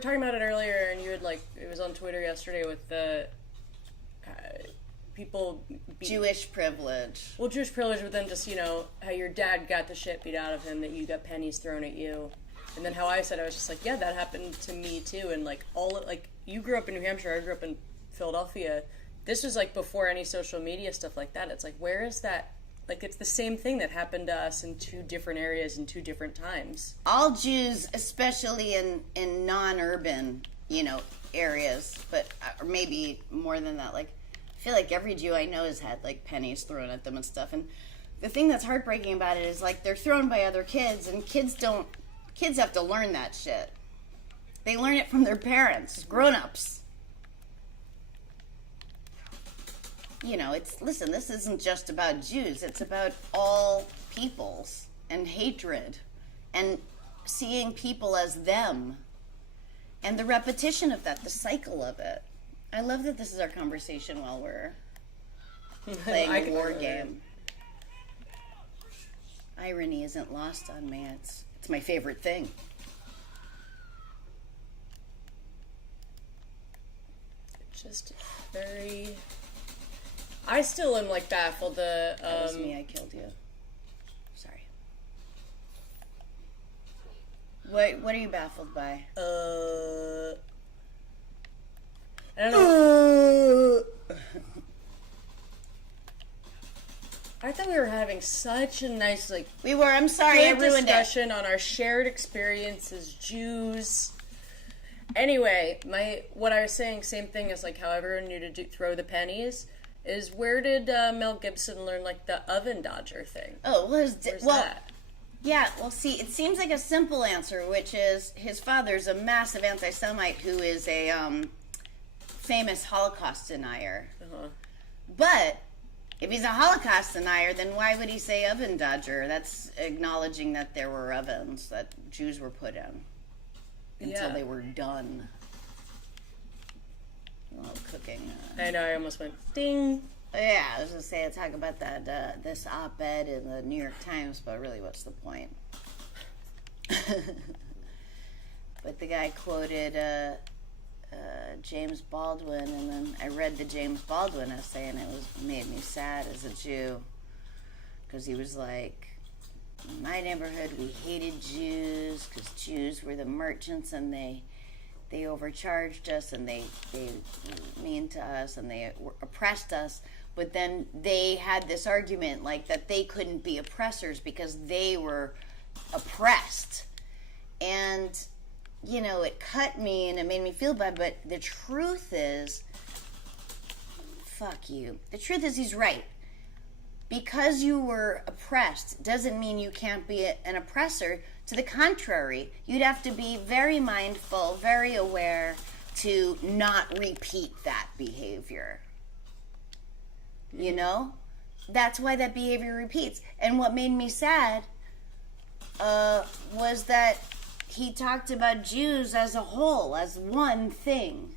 were talking about it earlier, and you had it was on Twitter yesterday with the people Jewish privilege. Well, Jewish privilege, but then just how your dad got the shit beat out of him, that you got pennies thrown at you, and then how I said I was just like, yeah, that happened to me too, and you grew up in New Hampshire, I grew up in Philadelphia. This was before any social media stuff like that. It's where is that? It's the same thing that happened to us in two different areas in two different times. All Jews, especially in non-urban, areas, but or maybe more than that. I feel like every Jew I know has had pennies thrown at them and stuff. And the thing that's heartbreaking about it is they're thrown by other kids, and kids have to learn that shit. They learn it from their parents, grown-ups. Listen, this isn't just about Jews. It's about all peoples and hatred and seeing people as them and the repetition of that, the cycle of it. I love that this is our conversation while we're playing a war game. Irony isn't lost on me. It's my favorite thing. Just very... I still am baffled. That was me. I killed you. Sorry. What are you baffled by? I don't know. I thought we were having such a nice we were. I'm sorry. I ruined discussion on our shared experience as Jews. Anyway, what I was saying, same thing as how everyone knew to throw the pennies. Is where did Mel Gibson learn the oven dodger thing? Oh, Where's that? Yeah, well, see, it seems like a simple answer, which is his father's a massive anti-Semite who is a famous Holocaust denier. Uh-huh. But if he's a Holocaust denier, then why would he say oven dodger? That's acknowledging that there were ovens that Jews were put in until they were done. Cooking. I know, I almost went ding. Yeah, I was going to say, I talk about that this op-ed in the New York Times, but really, what's the point? But the guy quoted James Baldwin, and then I read the James Baldwin essay, and it made me sad as a Jew, because he was like, in my neighborhood, we hated Jews, because Jews were the merchants, and they overcharged us, and they were mean to us, and they oppressed us. But then they had this argument that they couldn't be oppressors because they were oppressed. And, it cut me and it made me feel bad. But the truth is, fuck you. The truth is he's right. Because you were oppressed doesn't mean you can't be an oppressor. To the contrary, you'd have to be very mindful, very aware to not repeat that behavior. That's why that behavior repeats. And what made me sad was that he talked about Jews as a whole, as one thing,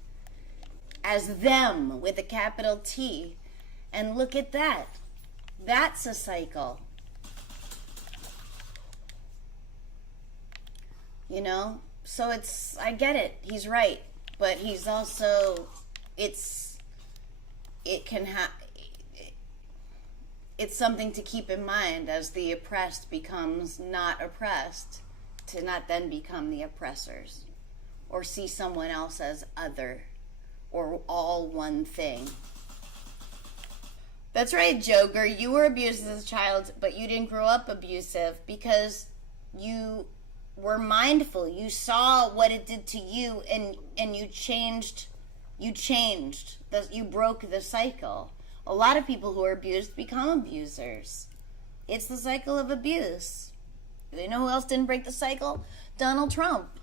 as them with a capital T. And look at that. That's a cycle. So I get it. He's right. But he's also, it's something to keep in mind as the oppressed becomes not oppressed, to not then become the oppressors, or see someone else as other, or all one thing. That's right, Joker. You were abused as a child, but you didn't grow up abusive because you were mindful. You saw what it did to you, and you changed. You broke the cycle. A lot of people who are abused become abusers. It's the cycle of abuse. You know who else didn't break the cycle? Donald Trump.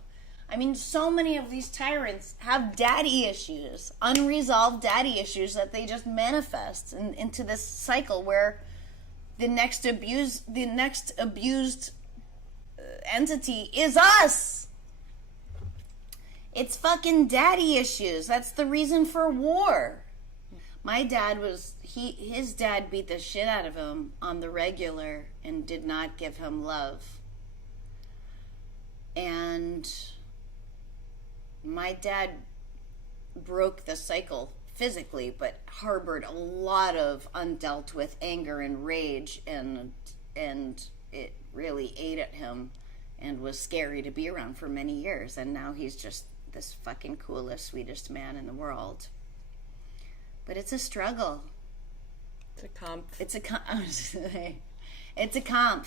I mean, so many of these tyrants have daddy issues, unresolved daddy issues that they just manifest into this cycle where the next abused entity is us. It's fucking daddy issues. That's the reason for war. My dad his dad beat the shit out of him on the regular and did not give him love. And my dad broke the cycle physically, but harbored a lot of undealt with anger and rage, and it really ate at him and was scary to be around for many years. And now he's just this fucking coolest, sweetest man in the world. But it's a struggle. It's a comp. It's a it's a comp.